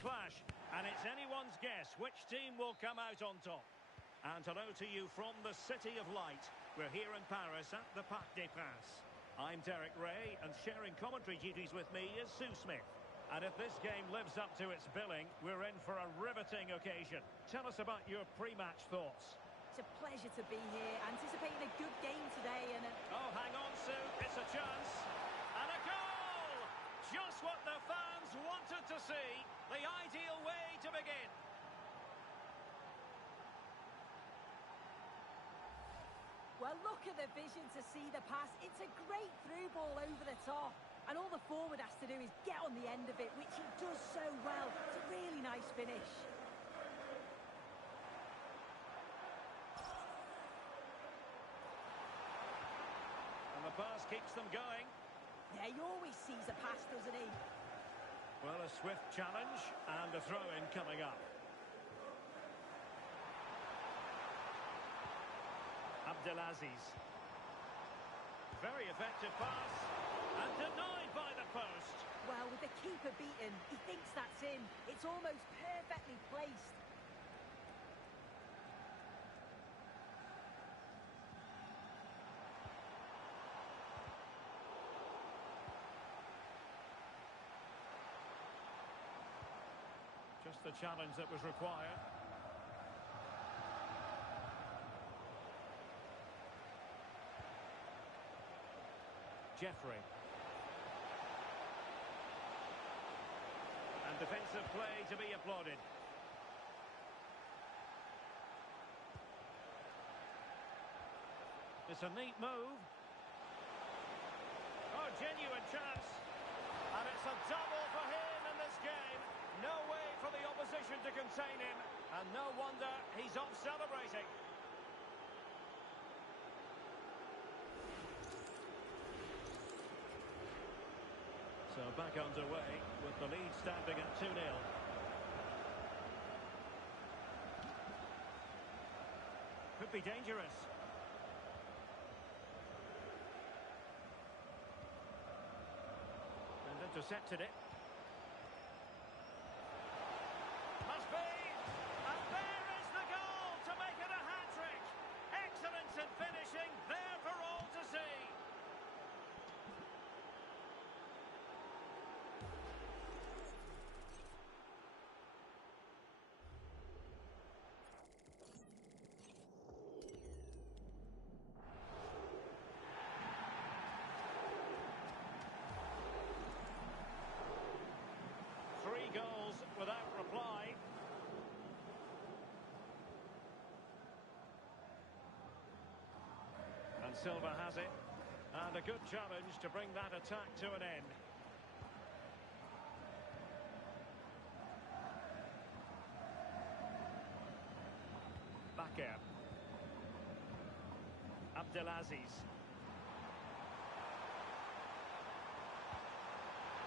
clash, and it's anyone's guess which team will come out on top. And hello to you from the City of Light. We're here in Paris at the Parc des Princes. I'm Derek Ray, and sharing commentary duties with me is Sue Smith. And if this game lives up to its billing, we're in for a riveting occasion. Tell us about your pre-match thoughts. It's a pleasure to be here, anticipating a good game today. Oh, hang on, Sue, it's a chance. And a goal! Just what the fans wanted to see. The ideal way to begin. Well, look at the vision to see the pass. It's a great through ball over the top. And all the forward has to do is get on the end of it, which he does so well. It's a really nice finish. And the pass keeps them going. Yeah, he always sees a pass, doesn't he? Well, a swift challenge and a throw-in coming up. Abdelaziz. Very effective pass. And denied by the post. Well, with the keeper beaten, he thinks that's in. It's almost perfectly placed. Just the challenge that was required. Jeffrey. And defensive play to be applauded. It's a neat move. Oh, genuine chance. And it's a double for him in this game. No way for the opposition to contain him. And no wonder he's off celebrating. So back underway with the lead standing at 2-0. Could be dangerous. And intercepted it. Must be! And there is the goal to make it a hat-trick! Excellence in finishing, there for all to see. Goals without reply. And Silva has it. And a good challenge to bring that attack to an end. Bakker. Abdelaziz.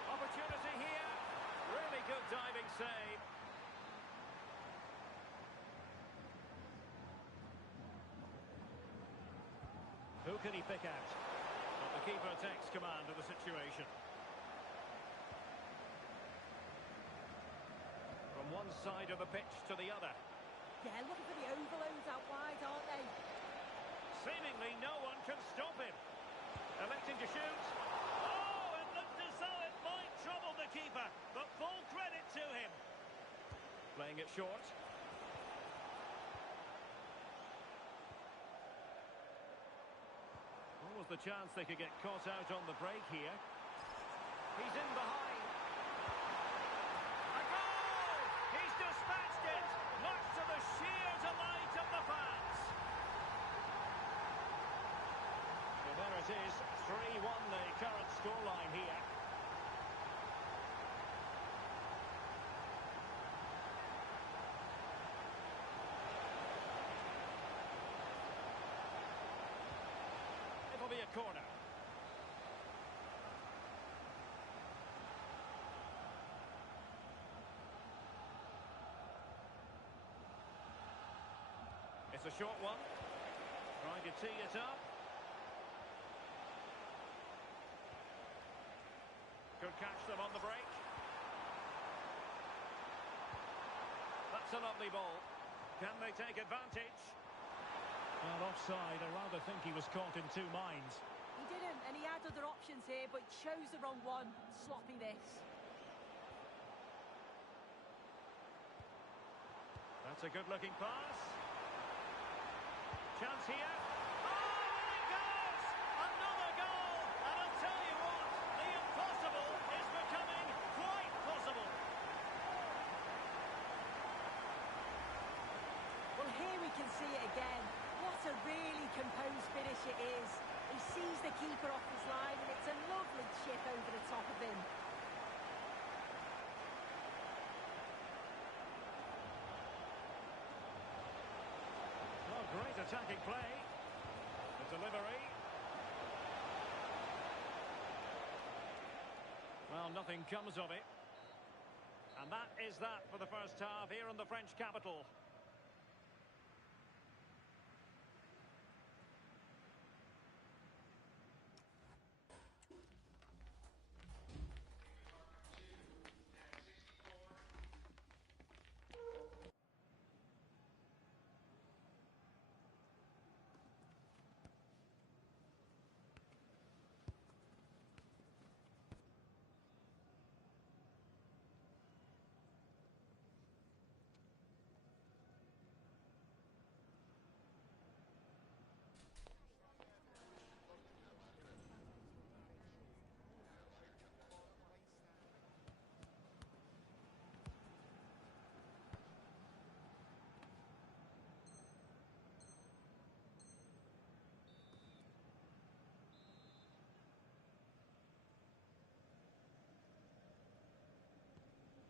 Opportunity here. Really good diving save. Who can he pick out? But the keeper takes command of the situation. From one side of the pitch to the other. Yeah, looking for the overloads out wide, aren't they? Seemingly no one can stop him. Electing to shoot. Oh, it looked as though it might trouble the keeper, but full credit to him. Playing it short. What was the chance they could get caught out on the break here? He's in behind. A goal! He's dispatched it, much to the sheer delight of the fans. Well, there it is, 3-1 the current scoreline here. It'll be a corner. It's a short one. Trying to tee it up. Could catch them on the break. That's a lovely ball. Can they take advantage? Well, offside. I rather think he was caught in two minds. He didn't, and he had other options here, but chose the wrong one. Sloppy this. That's a good-looking pass. Chance here. Oh, and it goes! Another goal! And I'll tell you what, the impossible is becoming quite possible. Well, here we can see it again. What a really composed finish it is. He sees the keeper off his line, and it's a lovely chip over the top of him. Oh, great attacking play. The delivery. Well, nothing comes of it. And that is that for the first half here in the French capital.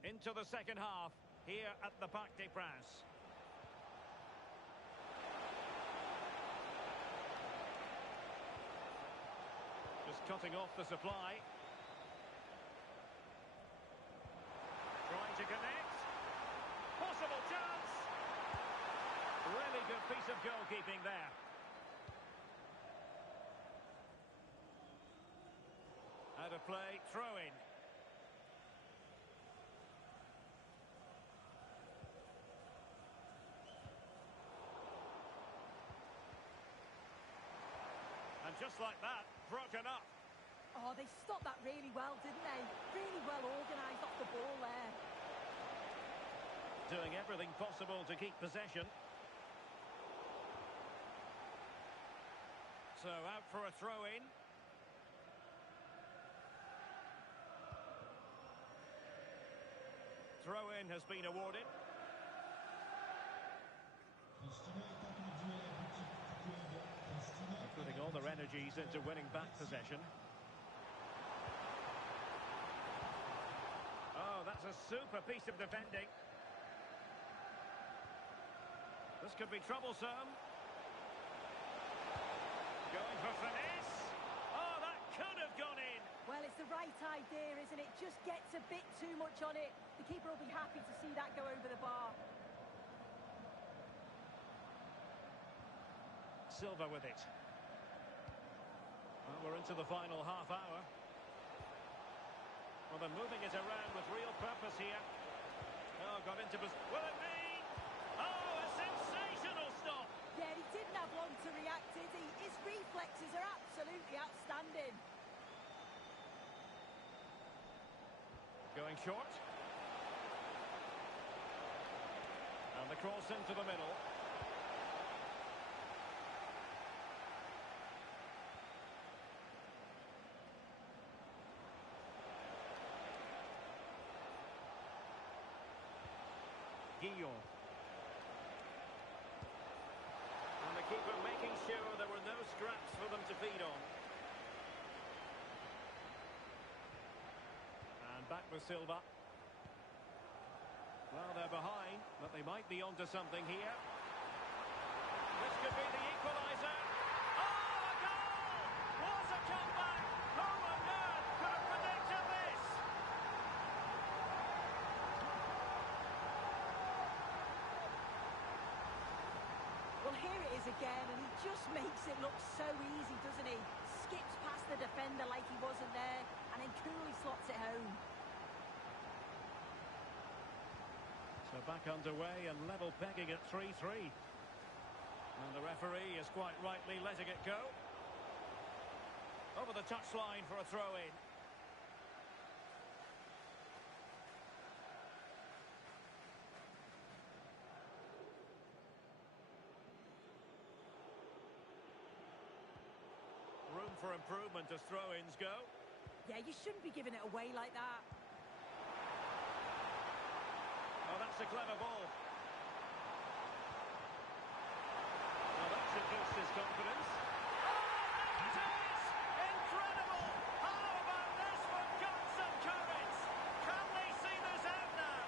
Into the second half, here at the Parc des Princes. Just cutting off the supply. Trying to connect. Possible chance. Really good piece of goalkeeping there. Out of play, throw in. And just like that, broken up. Oh, they stopped that really well, didn't they? Really well organised off the ball there. Doing everything possible to keep possession. So out for a throw-in. Throw-in has been awarded. Putting all their energies into winning back possession. Oh, that's a super piece of defending. This could be troublesome. Going for finesse. Oh, that could have gone in. Well, it's the right idea, isn't it? Just gets a bit too much on it. The keeper will be happy to see that go over the bar. Silva with it. Well, we're into the final half hour. Well, they're moving it around with real purpose here. Oh, got into... Will it be? Oh, a sensational stop! Yeah, he didn't have long to react, did he? His reflexes are absolutely outstanding. Going short. And the cross into the middle. Guillon. And the keeper making sure there were no scraps for them to feed on. And back with Silva. Well, they're behind, but they might be onto something here. This could be the equaliser. Oh, a goal! What a comeback! Who on earth could have predicted this? Well, here it is again, and he just makes it look so easy, doesn't he? Skips past the defender like he wasn't there, and then coolly slots it home. They're back underway and level pegging at 3-3. And the referee is quite rightly letting it go. Over the touchline for a throw-in. Room for improvement as throw-ins go. Yeah, you shouldn't be giving it away like that. Oh, that's a clever ball. Well, that should boost his confidence. Oh, there it is! Incredible! How about this for guts and courage? Can they see this out now?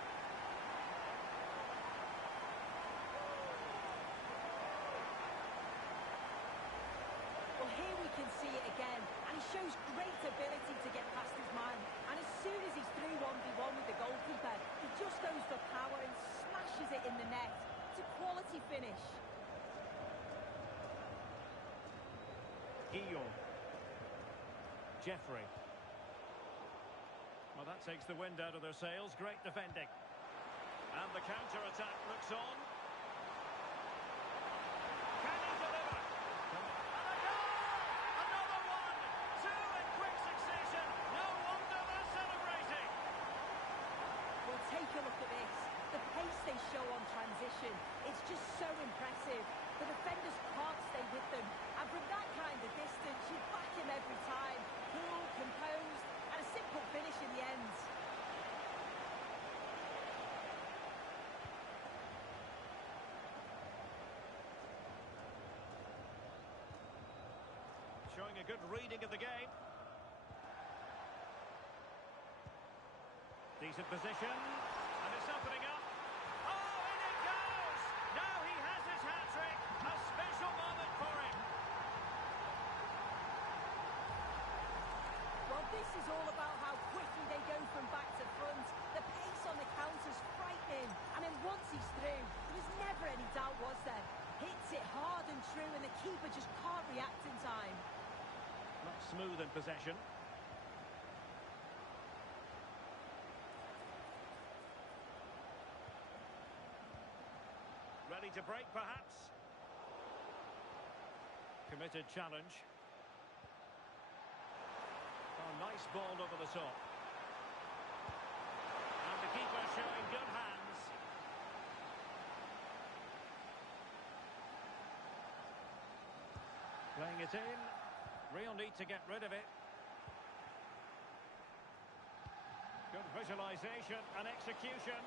Well, here we can see it again, and he shows great ability to get past his man. And as soon as he's through 1v1 with the goalkeeper, he just goes for power and smashes it in the net. It's a quality finish. Guillaume. Jeffrey. Well, that takes the wind out of their sails. Great defending. And the counter-attack looks on. Can he deliver? And a goal! Another one! Two in quick succession. No wonder they're celebrating. Well, take a look at this. The pace they show on transition, it's just so impressive. The defenders can't stay with them. And from that kind of distance, you back him every time. Cool, composed, and a simple finish in the end. Showing a good reading of the game. Decent position. And it's opening up. Oh, in it goes! Now he has his hat-trick. A special moment for him. Well, this is all about how quickly they go from back to front. The pace on the counter's frightening. And then once he's through, there was never any doubt, was there? Hits it hard and true, and the keeper just can't react in time. Not smooth in possession. Ready to break, perhaps? Committed challenge. Oh, nice ball over the top. And the keeper showing good hands. Playing it in. Real need to get rid of it. Good visualization and execution.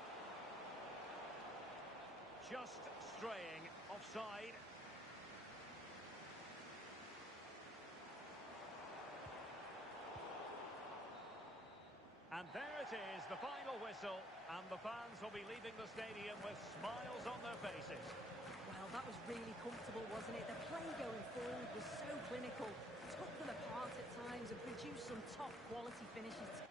Just straying offside. And there it is, the final whistle, and the fans will be leaving the stadium with smiles on their faces. Well, that was really comfortable, wasn't it? The play going forward was so clinical, took them apart at times and produced some top quality finishes.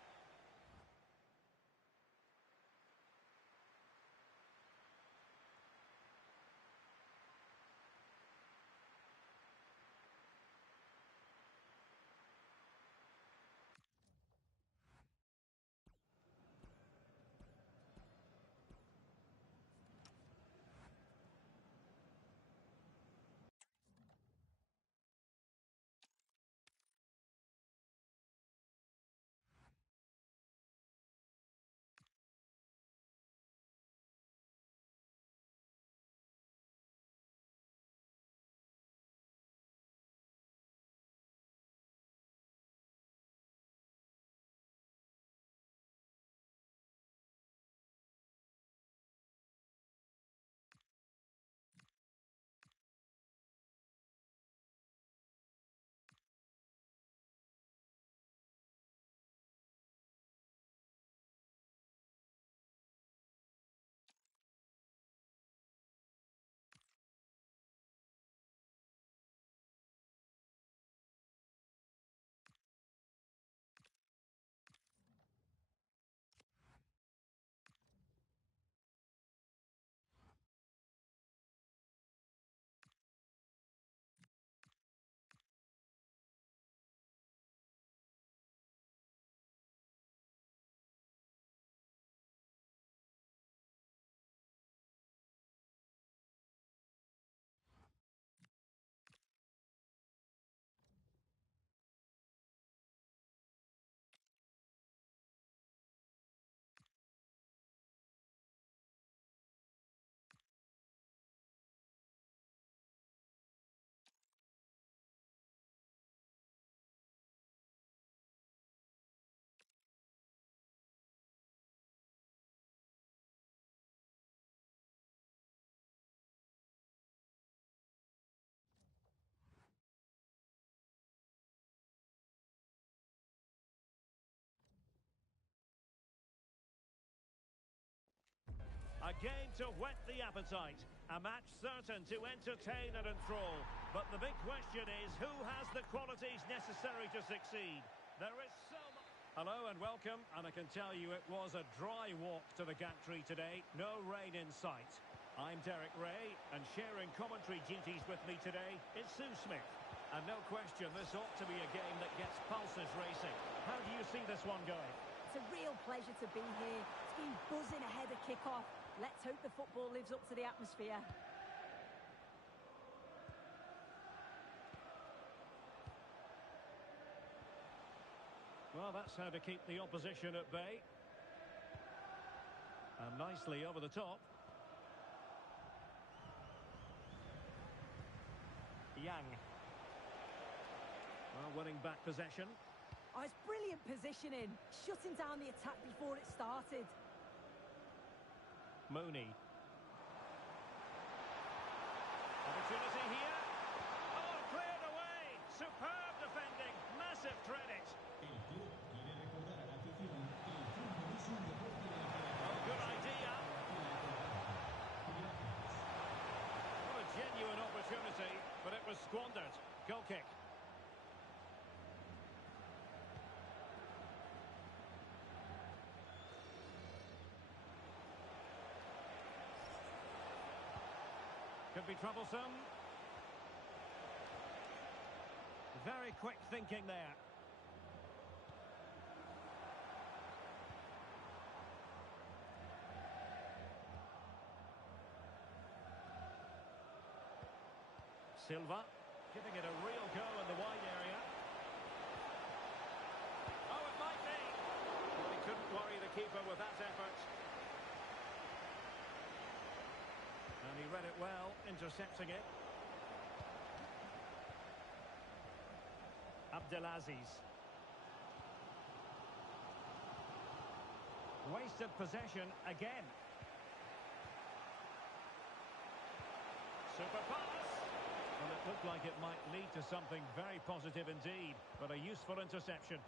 A game to whet the appetite. A match certain to entertain and enthrall. But the big question is, who has the qualities necessary to succeed? There is so much... Hello and welcome, and I can tell you it was a dry walk to the gantry today. No rain in sight. I'm Derek Ray, and sharing commentary duties with me today is Sue Smith. And no question, this ought to be a game that gets pulses racing. How do you see this one going? It's a real pleasure to be here. It's been buzzing ahead of kick-off. Let's hope the football lives up to the atmosphere. Well, that's how to keep the opposition at bay. And nicely over the top. Yang. Well, winning back possession. Oh, it's brilliant positioning. Shutting down the attack before it started. Mooney. Opportunity here. Oh, cleared away. Superb defending. Massive credit. Oh, good idea. What a genuine opportunity, but it was squandered. Goal kick. Could be troublesome. Very quick thinking there. Silva giving it a real go in the wide area. Oh, it might be. Well, he couldn't worry the keeper with that effort. And he read it well, intercepting it. Abdelaziz. Wasted possession again. Super pass. Well, it looked like it might lead to something very positive indeed, but a useful interception.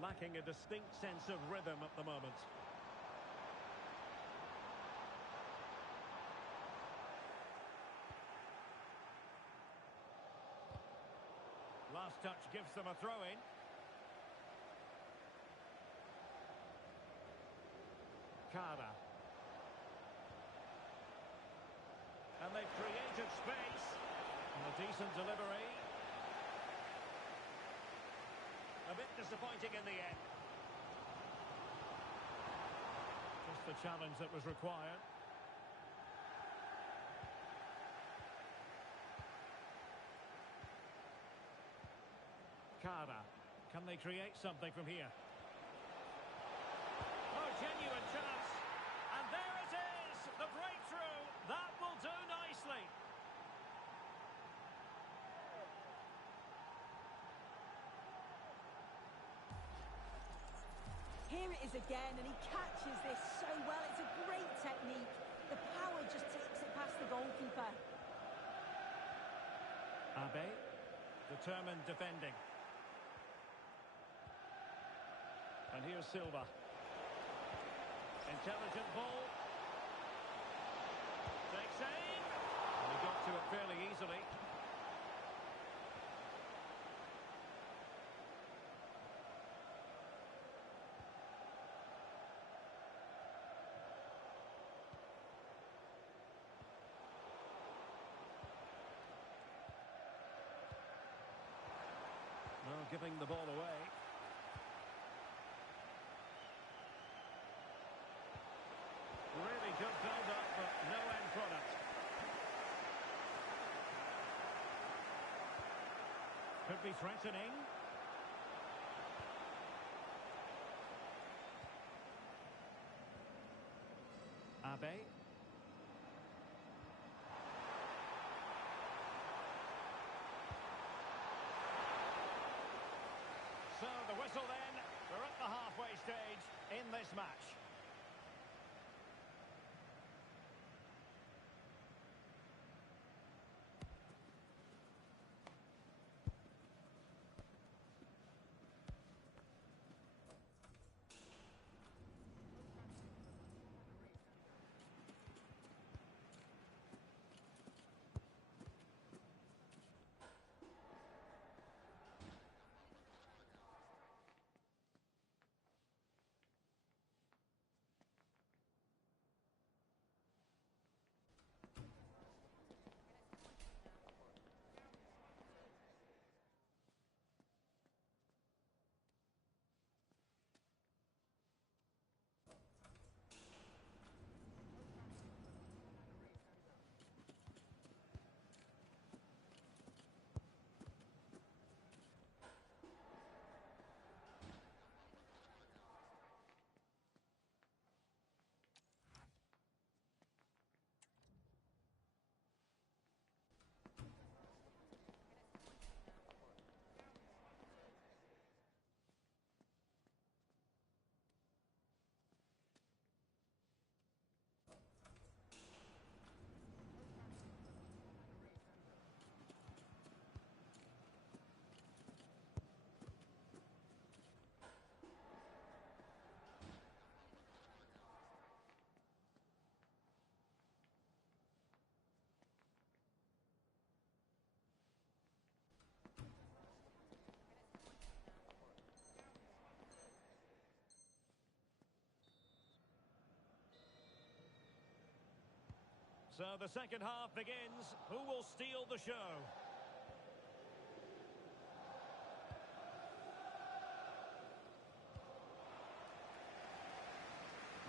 Lacking a distinct sense of rhythm at the moment. Last touch gives them a throw-in. Kara. And they've created space. And a decent delivery. A bit disappointing in the end. Just the challenge that was required. Kara. Can they create something from here? Oh, genuine chance. And there it is, the breakthrough. That will do nicely. Here it is again, and he catches this so well. It's a great technique. The power just takes it past the goalkeeper. Abe, determined defending. And here's Silva. Intelligent ball. Takes aim. And he got to it fairly easily. Well, giving the ball away. Really good build-up, but no end product. Could be threatening. Abe. So the whistle then. We're at the halfway stage in this match. So the second half begins. Who will steal the show?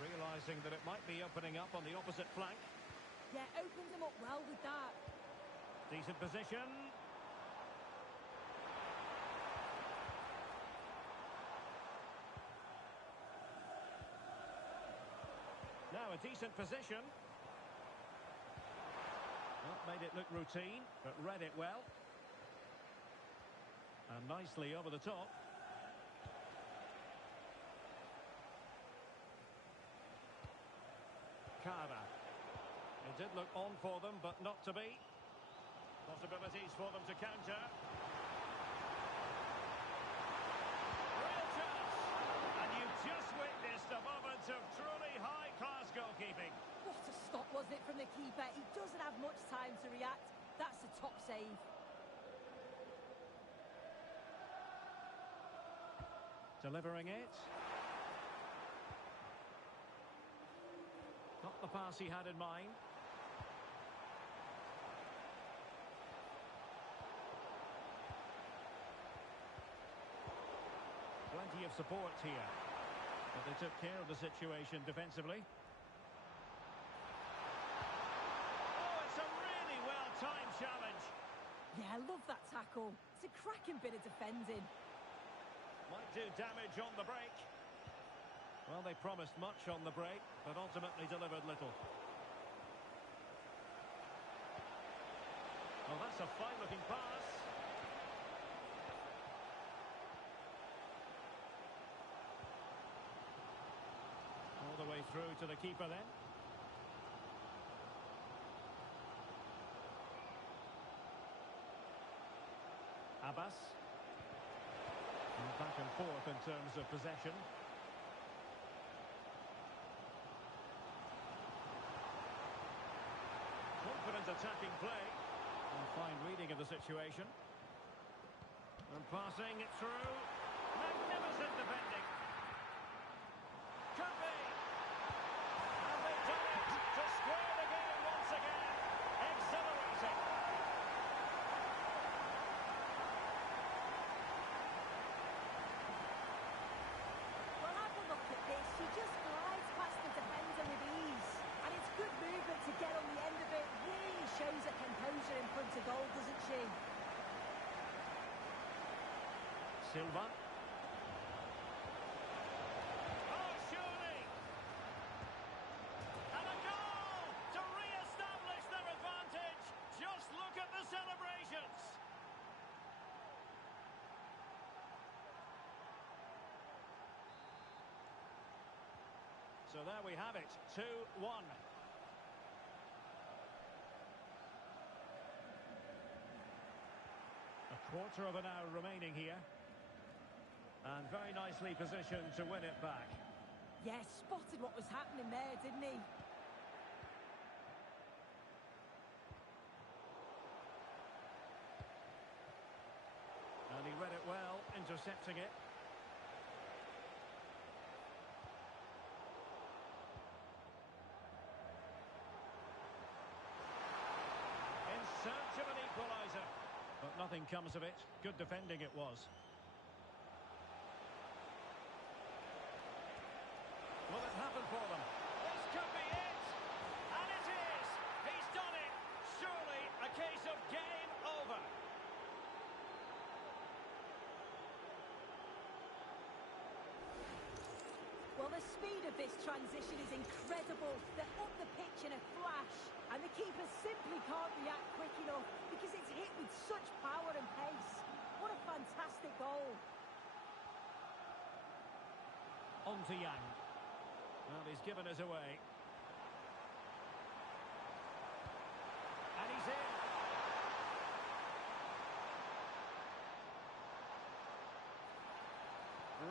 Realising that it might be opening up on the opposite flank. Yeah, opens them up well with that. Decent position. Now a decent position. Not made it look routine, but read it well. And nicely over the top. Cara. It did look on for them, but not to be. Possibilities for them to counter. Real chance. And you've just witnessed a moment of truly high-class goalkeeping. What a stop, wasn't it, from the keeper? He doesn't have much time to react. That's a top save. Delivering it. Not the pass he had in mind. Plenty of support here. But they took care of the situation defensively. Oh, it's a really well-timed challenge. Yeah, I love that tackle. It's a cracking bit of defending. Might do damage on the break. Well, they promised much on the break, but ultimately delivered little. Oh, that's a fine-looking pass. All the way through to the keeper then. Abbas. And back and forth in terms of possession. Confident attacking play. And fine reading of the situation. And passing it through. Magnificent defending. Could be. And they've done it to square the game once again. Exhilarating. Well, have a look at this. She just glides past the defender with ease. And it's good movement to get on the end of it. Really shows her composure in front of goal, doesn't she? Silva. Oh, surely! And a goal to re-establish their advantage. Just look at the celebrations. So there we have it, 2-1. A quarter of an hour remaining here. And very nicely positioned to win it back. Yeah, spotted what was happening there, didn't he? And he read it well, intercepting it. In search of an equaliser. But nothing comes of it. Good defending it was. Will it happen for them? This could be it! And it is! He's done it! Surely a case of game over. Well, the speed of this transition is incredible. They're up the pitch in a flash. And the keeper simply can't react quick enough because it's hit with such power and pace. What a fantastic goal. On to Yang. Well, he's given us away. And he's in.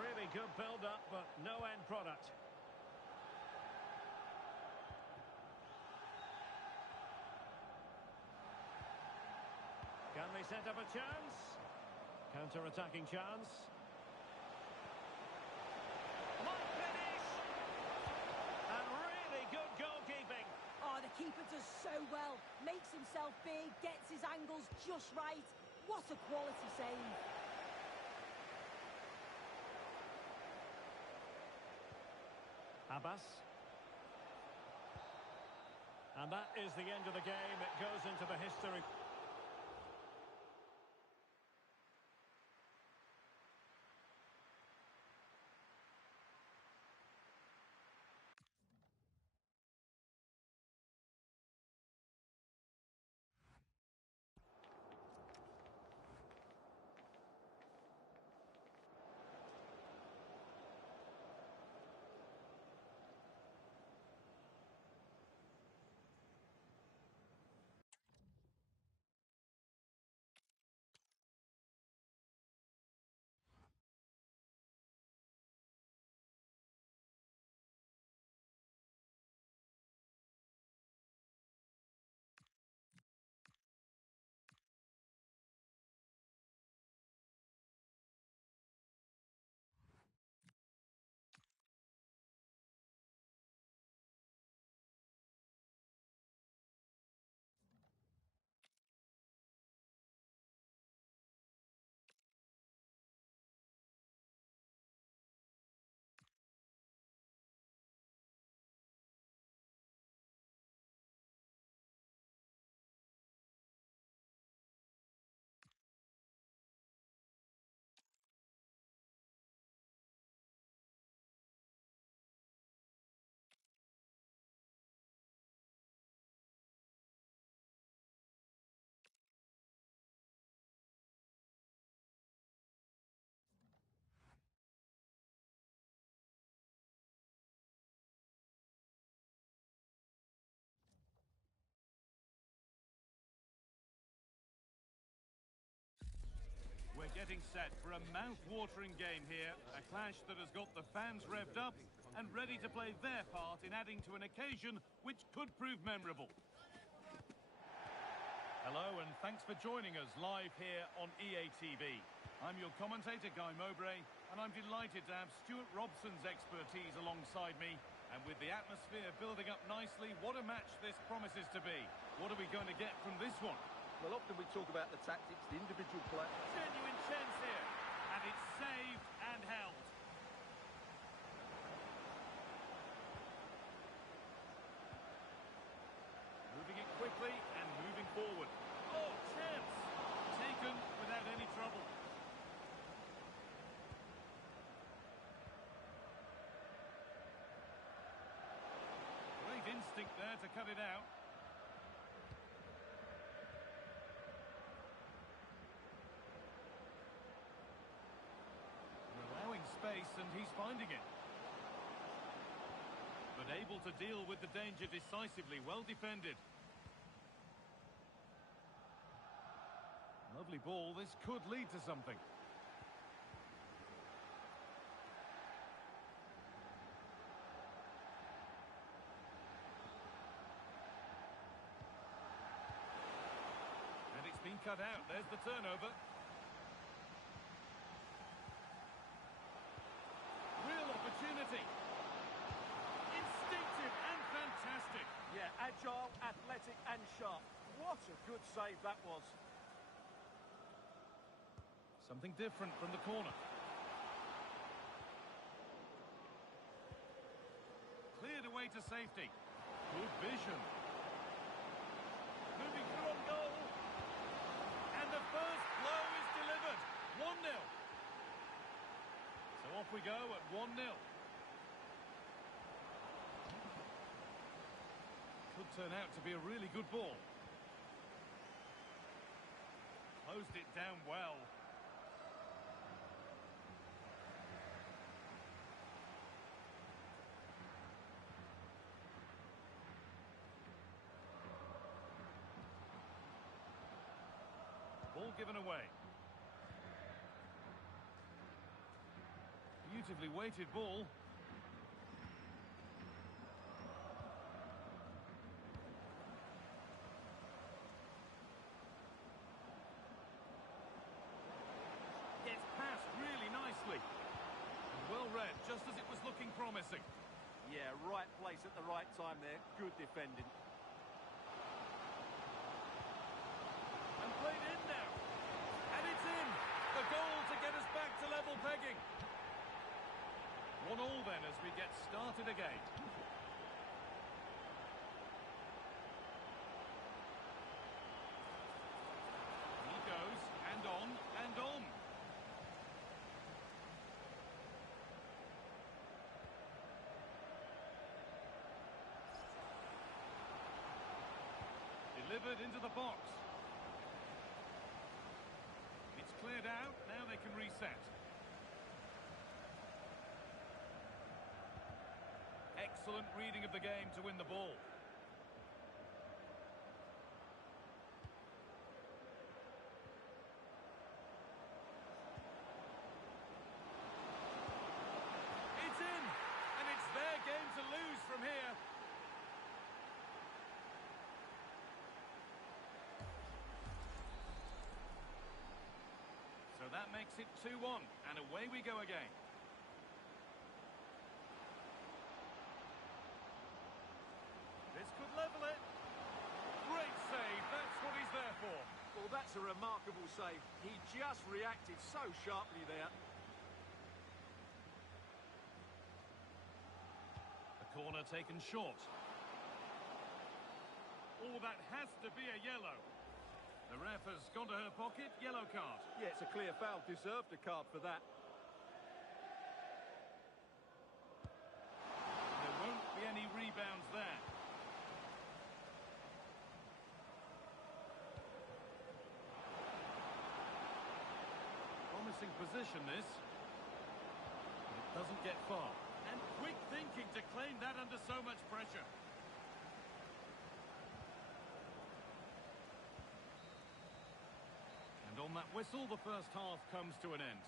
Really good build-up, but no end product. Can they set up a chance? Counter-attacking chance. Might finish! And really good goalkeeping. Oh, the keeper does does so well. Makes himself big, gets his angles just right. What a quality save. Abbas. And that is the end of the game. It goes into the history. We're getting set for a mouth-watering game here, a clash that has got the fans revved up and ready to play their part in adding to an occasion which could prove memorable. Hello and thanks for joining us live here on EA TV. I'm your commentator, Guy Mowbray, and I'm delighted to have Stuart Robson's expertise alongside me. And with the atmosphere building up nicely, what a match this promises to be. What are we going to get from this one? Well, often we talk about the tactics, the individual play. Genuine chance here, and it's saved and held. Moving it quickly and moving forward. Oh, chance! Taken without any trouble. Great instinct there to cut it out. Space and he's finding it. But able to deal with the danger decisively, well defended. Lovely ball, this could lead to something. And it's been cut out, there's the turnover. Opportunity. Instinctive and fantastic. Yeah, agile, athletic and sharp. What a good save that was. Something different from the corner. Cleared away to safety. Good vision. Moving through on goal. And the first blow is delivered. 1-0. So off we go at 1-0. Could turn out to be a really good ball. Closed it down well. Ball given away. Beautifully weighted ball. Gets past really nicely. Well read, just as it was looking promising. Yeah, right place at the right time there. Good defending. And played in now. And it's in. The goal to get us back to level pegging. 1-1 then as we get started again. He goes, and on, and on. Delivered into the box. It's cleared out, now they can reset. Excellent reading of the game to win the ball. It's in, and it's their game to lose from here. So that makes it 2-1, and away we go again. This could level it. Great save, that's what he's there for. Well, that's a remarkable save. He just reacted so sharply there. The corner taken short. Oh, that has to be a yellow. The ref has gone to her pocket, yellow card. Yeah, it's a clear foul. Deserved a card for that. There won't be any rebounds there. Promising position, this. But it doesn't get far. And quick thinking to claim that under so much pressure. And on that whistle, the first half comes to an end.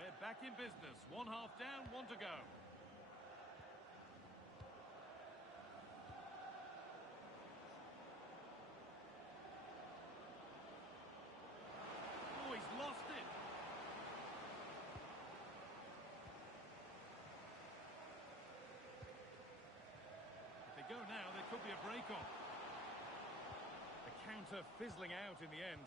We're back in business. 1 half down, 1 to go. Oh, he's lost it. If they go now, there could be a break on. The counter fizzling out in the end.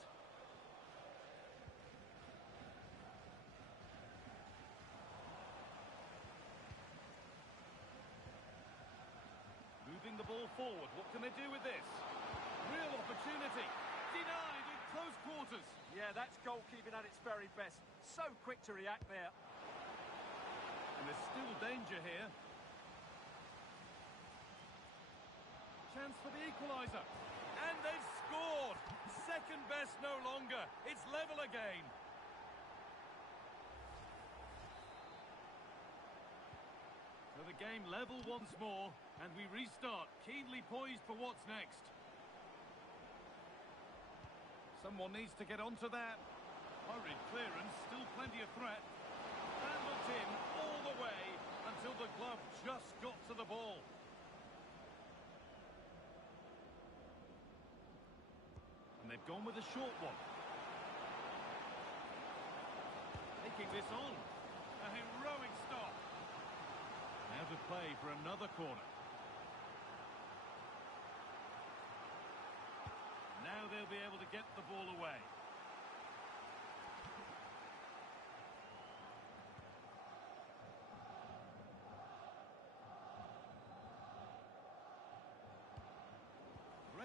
Moving the ball forward. What can they do with this? Real opportunity. Denied in close quarters. Yeah, that's goalkeeping at its very best. So quick to react there. And there's still danger here. Chance for the equaliser. And they've scored. Second best no longer. It's level again. So the game level once more, and we restart, keenly poised for what's next. Someone needs to get onto that. Hurried clearance, still plenty of threat. That looked in all the way until the glove just got to the ball. And they've gone with a short one. Taking this on. A heroic stop. Now to play for another corner. Now they'll be able to get the ball away.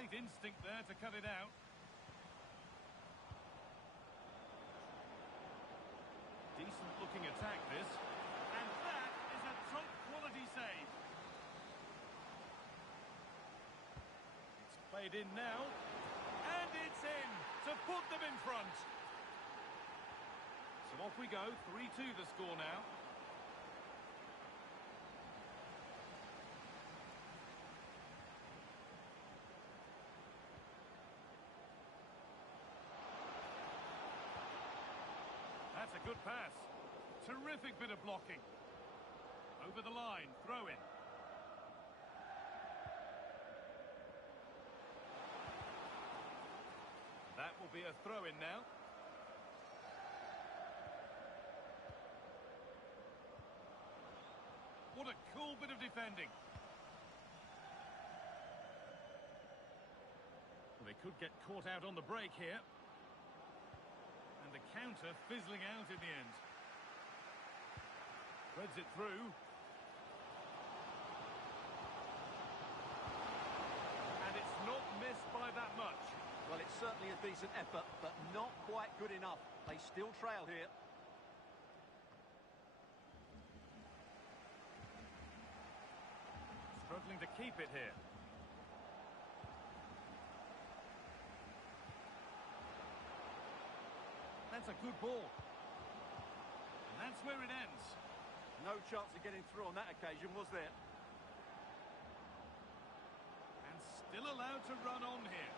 great instinct there to cut it out. Decent looking attack this. And that is a top quality save. It's played in now. And it's in to put them in front. So off we go, 3-2 the score now. That's a good pass. Terrific bit of blocking. Over the line, throw in. That will be a throw in now. What a cool bit of defending. Well, they could get caught out on the break here. And the counter fizzling out in the end. Threads it through. And it's not missed by that much. Well, it's certainly a decent effort, but not quite good enough. They still trail here. Struggling to keep it here. That's a good ball. And that's where it ends. No chance of getting through on that occasion, was there? And still allowed to run on here.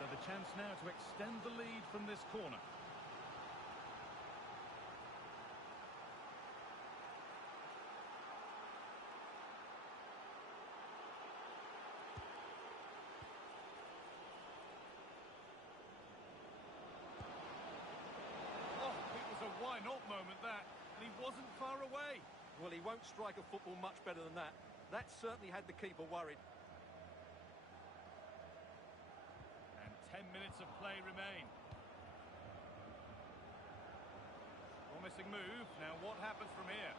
So the chance now to extend the lead from this corner. Why not moment that, and he wasn't far away. Well, he won't strike a football much better than that. That certainly had the keeper worried. And 10 minutes of play remain. Promising move. Now what happens from here?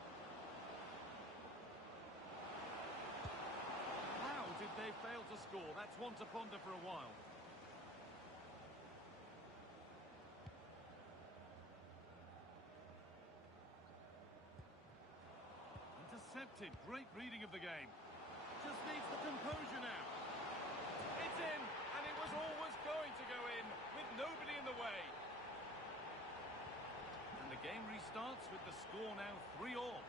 How did they fail to score? That's one to ponder for a while. Intercepted. Great reading of the game. Just needs the composure now. It's in, and it was always going to go in, with nobody in the way. And the game restarts with the score now 3-all.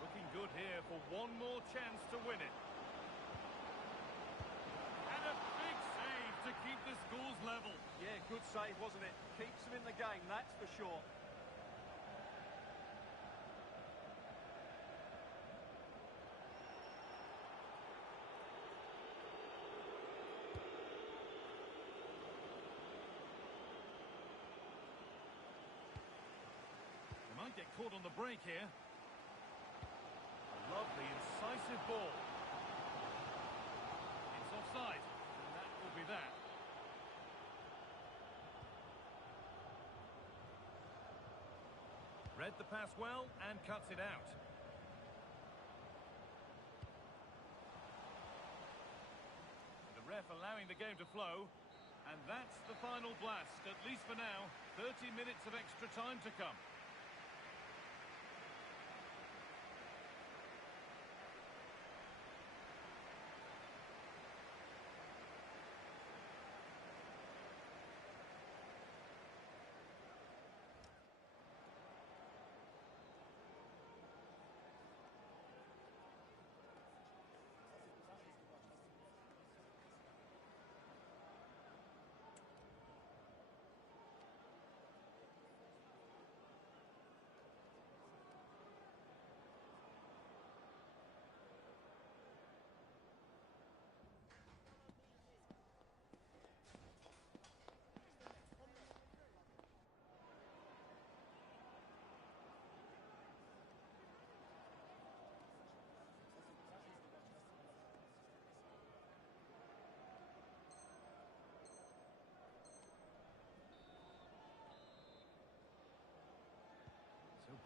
Looking good here for one more chance to win it. And a big save to keep the scores level. Yeah, good save, wasn't it? Keeps them in the game, that's for sure. They might get caught on the break here. A lovely, incisive ball. It's offside, and that will be that. Read the pass well and cuts it out. The ref allowing the game to flow. And that's the final blast, at least for now. 30 minutes of extra time to come.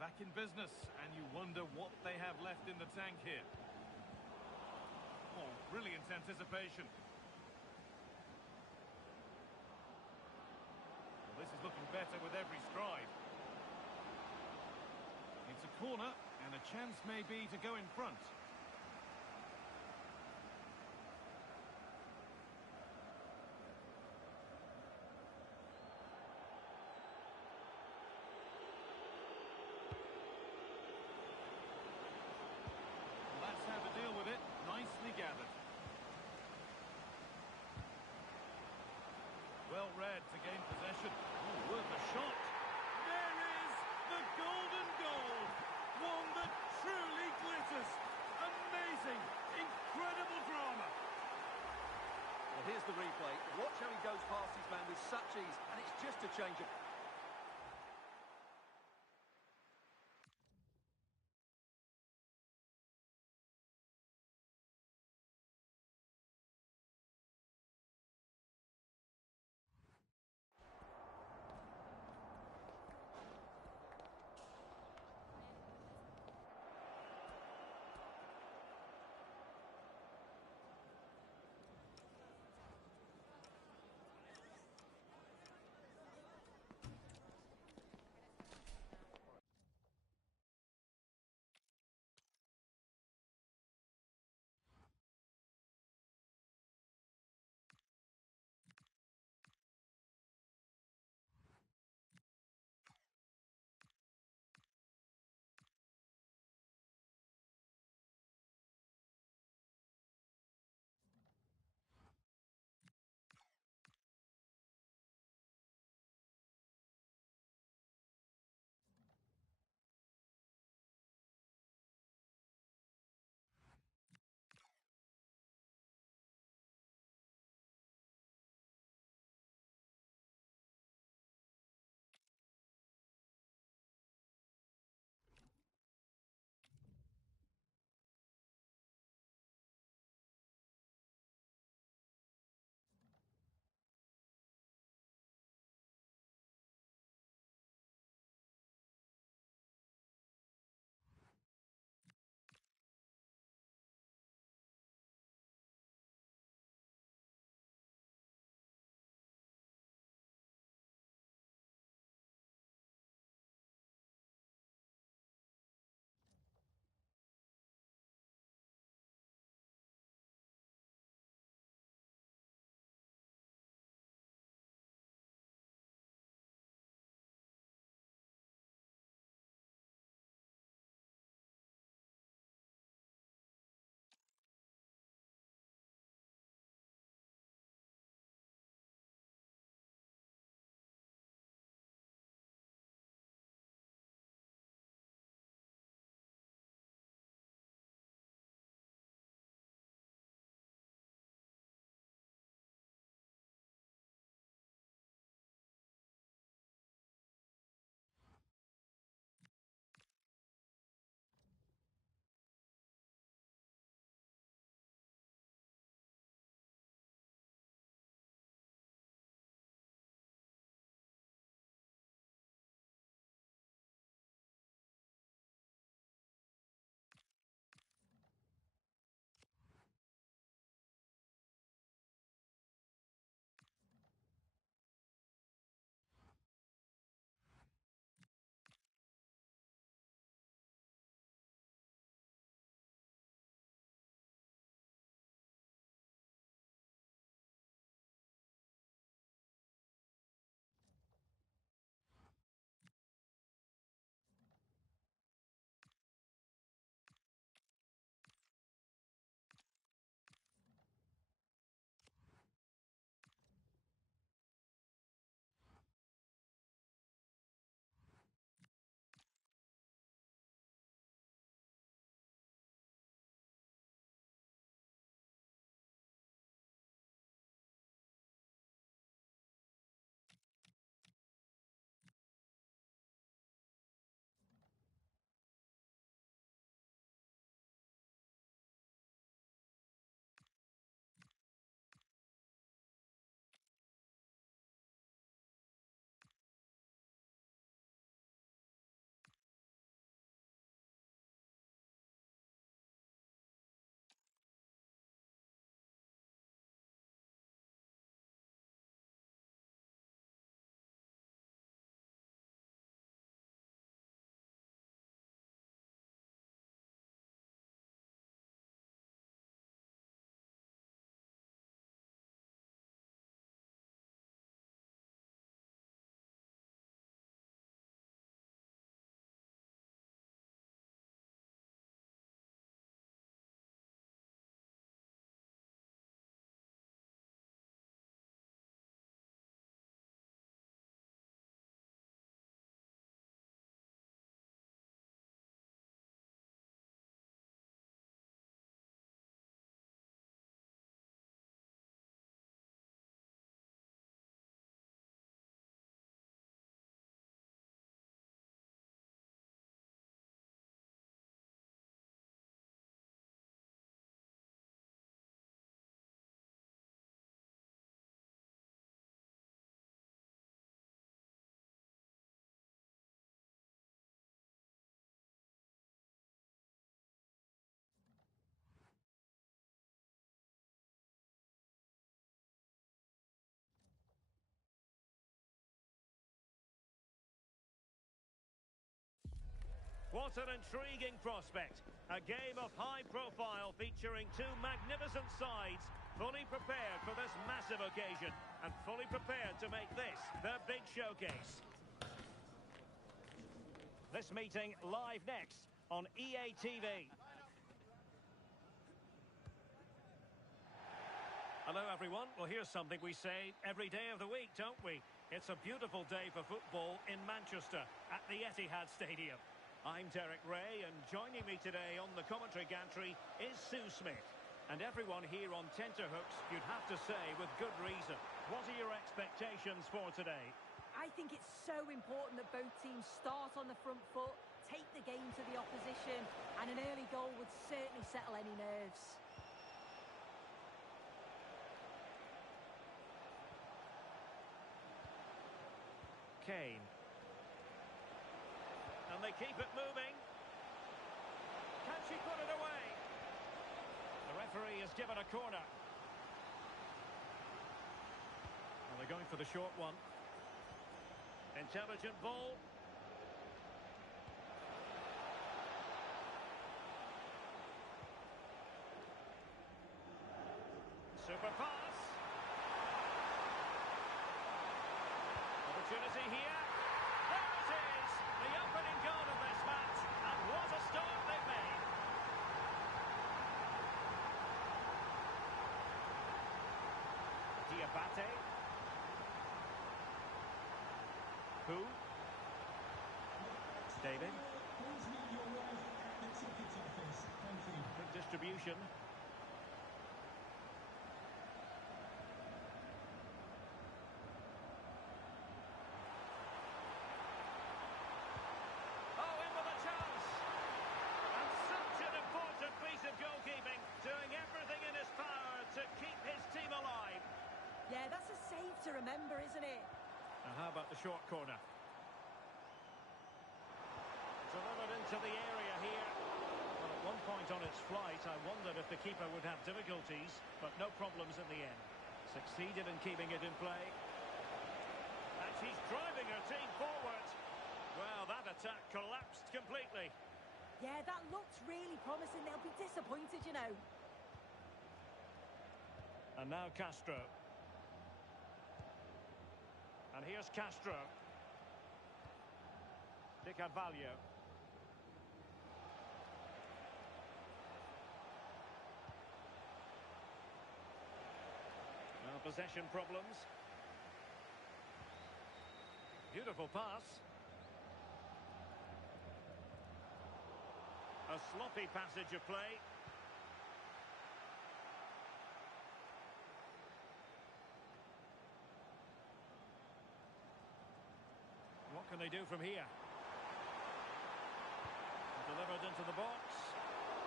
back in business, and you wonder what they have left in the tank here. Oh, brilliant anticipation. Well, this is looking better with every stride. It's a corner, and a chance maybe to go in front. Let's have a deal with it. Nicely gathered. Well read to gain possession. Oh, worth a shot. There is the golden goal. One that truly glitters. Amazing. Incredible drama. Well, here's the replay. Watch how he goes past his man with such ease, and it's just a change of... What an intriguing prospect. A game of high profile featuring two magnificent sides, fully prepared for this massive occasion and fully prepared to make this their big showcase. This meeting live next on EA TV. Hello everyone. Well, here's something we say every day of the week, don't we? It's a beautiful day for football in Manchester at the Etihad Stadium. I'm Derek Ray, and joining me today on the commentary gantry is Sue Smith. And everyone here on tenterhooks, you'd have to say, with good reason. What are your expectations for today? I think it's so important that both teams start on the front foot, take the game to the opposition, and an early goal would certainly settle any nerves. Kane. And they keep it moving. Can she put it away? The referee has given a corner. Well, they're going for the short one. Intelligent ball. Super pass. Opportunity here. There it is! The opening goal of this match. And what a start they've made. Diabate. Who? David. Good distribution. Oh, in with a chance. And such an important piece of goalkeeping, doing everything in his power to keep his team alive. Yeah, that's a save to remember, isn't it? Now how about the short corner? Delivered into the area here. Well, at one point on its flight, I wondered if the keeper would have difficulties, but no problems in the end. Succeeded in keeping it in play. And she's driving her team forward. Well, that attack collapsed completely. Yeah, that looked really promising. They'll be disappointed, you know. And now Castro. And here's Castro. Di Carvalho. Well, possession problems. Beautiful pass. A sloppy passage of play. What can they do from here? Delivered into the box.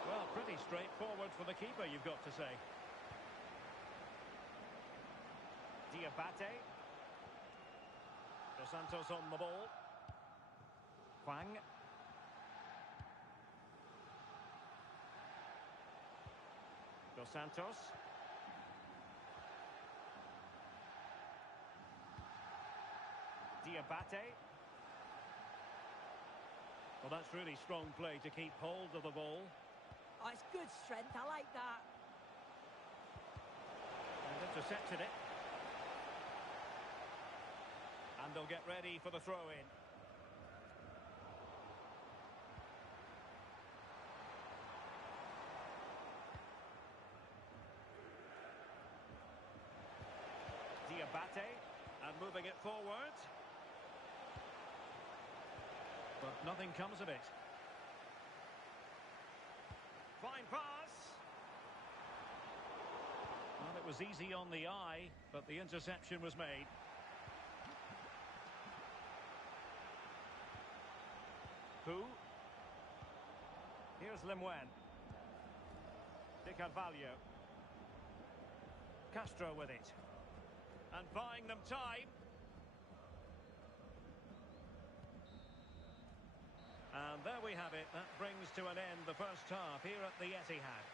Well, pretty straightforward for the keeper, you've got to say. Diabate. Dos Santos on the ball. Hwang. Dos Santos. Diabate. Well, that's really strong play to keep hold of the ball. Oh, it's good strength. I like that. And intercepted it. And they'll get ready for the throw-in. Diabate. And moving it forward. But nothing comes of it. Fine pass. Well, it was easy on the eye, but the interception was made. Who? Here's Limwen. Di Carvalho. Castro with it. And buying them time. And there we have it. That brings to an end the first half here at the Etihad.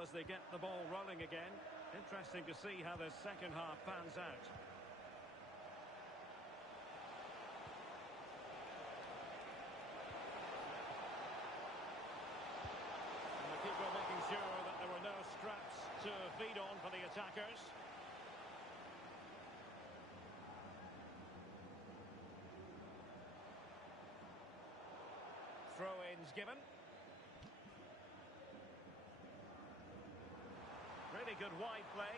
well as they get the ball rolling again. Interesting to see how the second half pans out. And the keeper making sure that there were no scraps to feed on for the attackers. Throw-ins given. Really good wide play.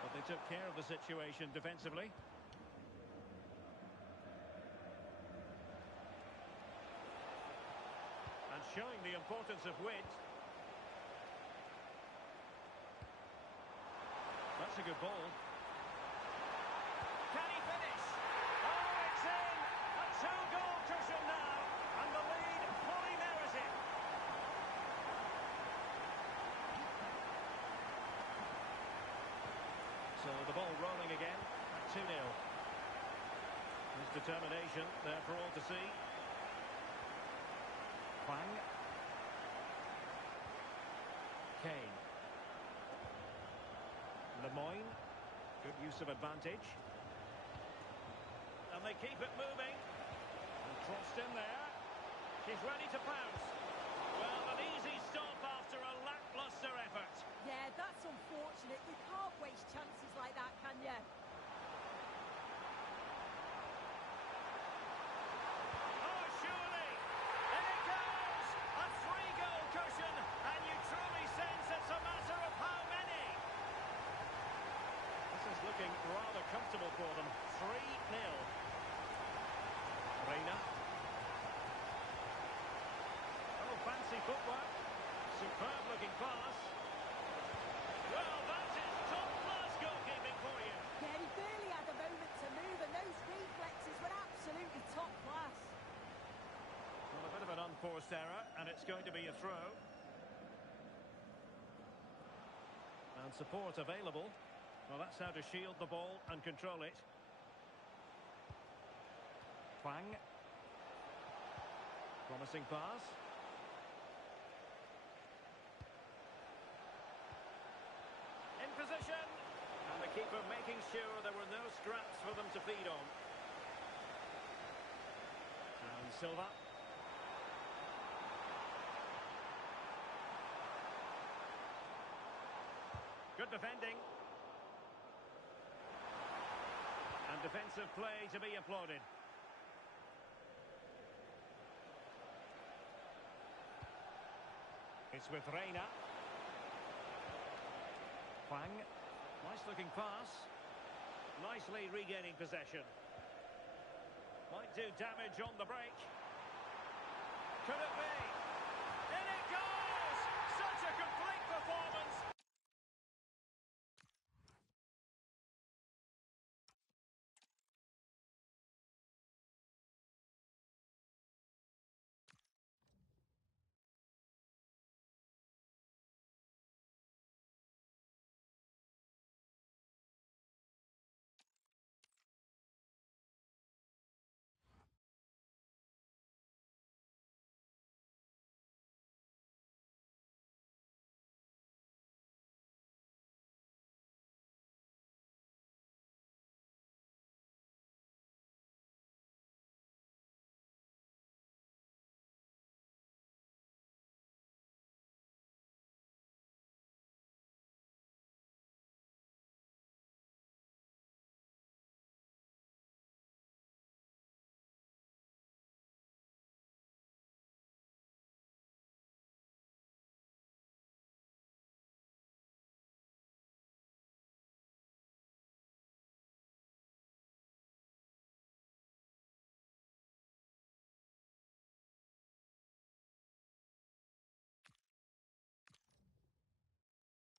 But they took care of the situation defensively. And showing the importance of width. That's a good ball. Can he finish? Oh, it's in! A two-goal cushion now, and the lead fully merited. So the ball rolling again at 2-0. His determination there for all to see. Hwang. Kane. Lemoyne. Good use of advantage. And they keep it moving. And crossed in there. She's ready to pounce. Well, an easy stop after a lacklustre effort. Yeah, that's unfortunate. You can't waste chances like that, can you? Oh, surely! In it goes! A three-goal cushion, and you truly sense it's a matter of how many. This is looking rather comfortable for them. 3-0. Reina. Oh, fancy footwork. Superb looking pass. Well, that is top-class goalkeeping for you. Yeah, he barely had a moment to move, and those reflexes were absolutely top class. Well, a bit of an unforced error, and it's going to be a throw. And support available. Well, that's how to shield the ball and control it. Hwang. Promising pass. In position. And the keeper making sure there were no scraps for them to feed on. And Silva. Good defending. And defensive play to be applauded. It's with Reina. Hwang. Nice looking pass. Nicely regaining possession. Might do damage on the break. Could it be?